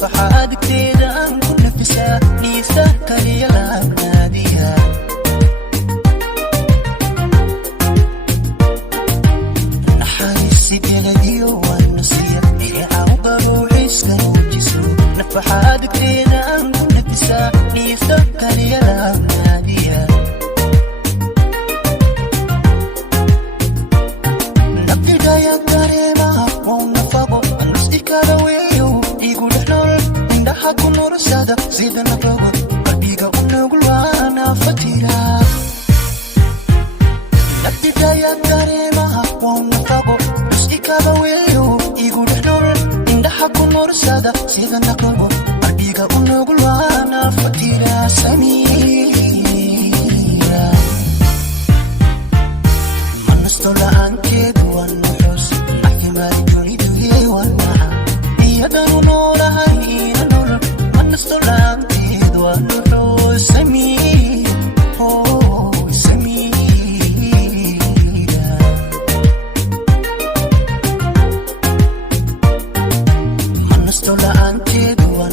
nafaxaad agteeda aan ku nafisaa dhiisa kaliya laagnaadiya naxariisi geladiyo waan nasiya ilicawga ruuxiiska nuujiso nafaxaad agteeda aan ku nafisaa dhiisa kaliya laagnaadiya naftigaya dareemaha oo nafaqo anustikadaweeyo igu dhexnool indhaha ku noloshada sida nafago qalbiga u nugul waana fatira naftigaya dareemaha oo nafaqo anustikadaweeyo igu dhexnool indhaha ku noloshada sida nafago qalbiga u nugul waana fatira samira manasto la'aanteed waa nuxus maxkimaad dunidu waa naca iyadanu noolahay ina nolol manasto la'aanteed waa nuxus samira manasto la'aanteed waa